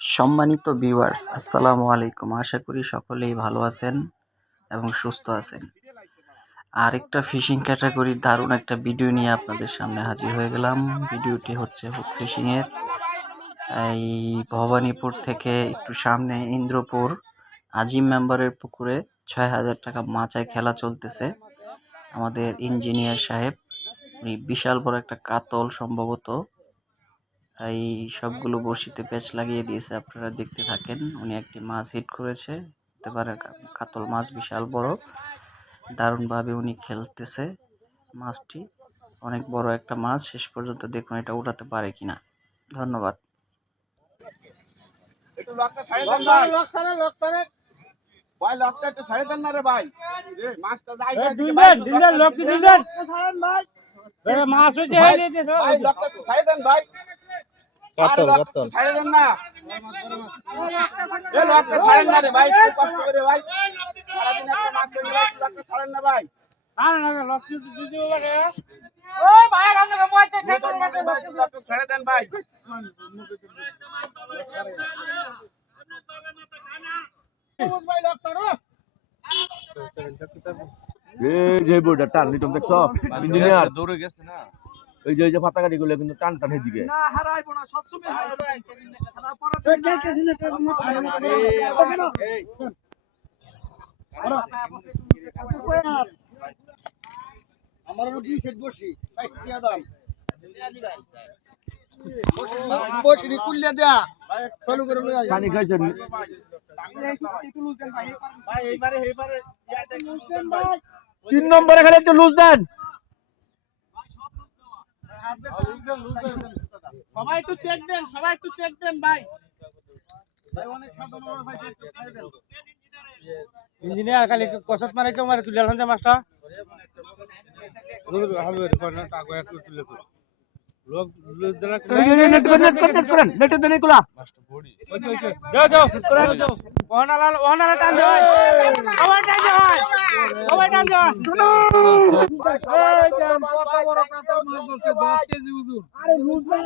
সম্মানিত ভিউয়ার্স, আসসালামু আলাইকুম। আশা করি সকলেই ভালো আছেন এবং সুস্থ আছেন। আরেকটা ফিশিং ক্যাটাগরির দারুণ একটা ভিডিও নিয়ে আপনাদের সামনে হাজির হয়ে গেলাম। ভিডিওটি হচ্ছে হুক ফিশিংয়ের। এই ভবানীপুর থেকে একটু সামনে ইন্দ্রপুর আজিম মেম্বারের পুকুরে ৬,০০০ টাকা মাচায় খেলা চলতেছে। আমাদের ইঞ্জিনিয়ার সাহেব উনি বিশাল বড় একটা কাতল সম্ভবত এই সবগুলো বড়শিতে প্যাচ লাগিয়ে দিয়েছে। আপনারা দেখতে থাকেন। উনি একটি মাছ হিট করেছে, হতে পারে কাতল মাছ, বিশাল বড়। দারুণভাবে উনি খেলতেছে মাছটি, অনেক বড় একটা মাছ। শেষ পর্যন্ত দেখুন এটা উঠাতে পারে কিনা। ধন্যবাদ। কাতল কাতল ছাড়ে দেন না, এই লোকটা ছাড়েন না রে ভাই, খুব কষ্ট করে ভাই, সারাদিন একটা মাছ ধরে ভাই, লোকটা ছাড়েন না ভাই। না না না, লোকটা দিদিও লাগে। ও ভাই, আপনাকে পয়সা ঠিক করে দেন ভাই, লোকটা ছেড়ে দেন ভাই। ভাই লোকটা রো এই যে বড়টা টান নিতম দেখছ ইঞ্জিনিয়ার দৌড়ে গেছে না, এই যে পাতাকাটি গুলো কিন্তু টান টান এদিকে না হারাইবো না, সবসময় হারাইবো। আমার দুই সেট বসি 60 টাকা দাম বসি কুল্লা দেয়া চালু করে লই পানি খাইছেন ভাই। এইবারে 3 নম্বরে খেলে একটু লুজ দেন। সবাই একটু চেক দেন, সবাই একটু চেক দেন ভাই। ভাই অনেক সাধারণ ভাই, চেক দেন। ইঞ্জিনিয়ার খালি কসত মারে কেউ মারে তুলে আনছে মাছটা। হবে কোন টাকা একটু তুলে তো লোক নেট দেন এগুলা যাও যাও যাও, ওহনালা টান দে ভাই, সবাই টান দে ভাই, সবাই টান দে ভাই। কত বড় কাতল মাছ ধরছে, 10 কেজি ওজন। আরে লুজ ভাই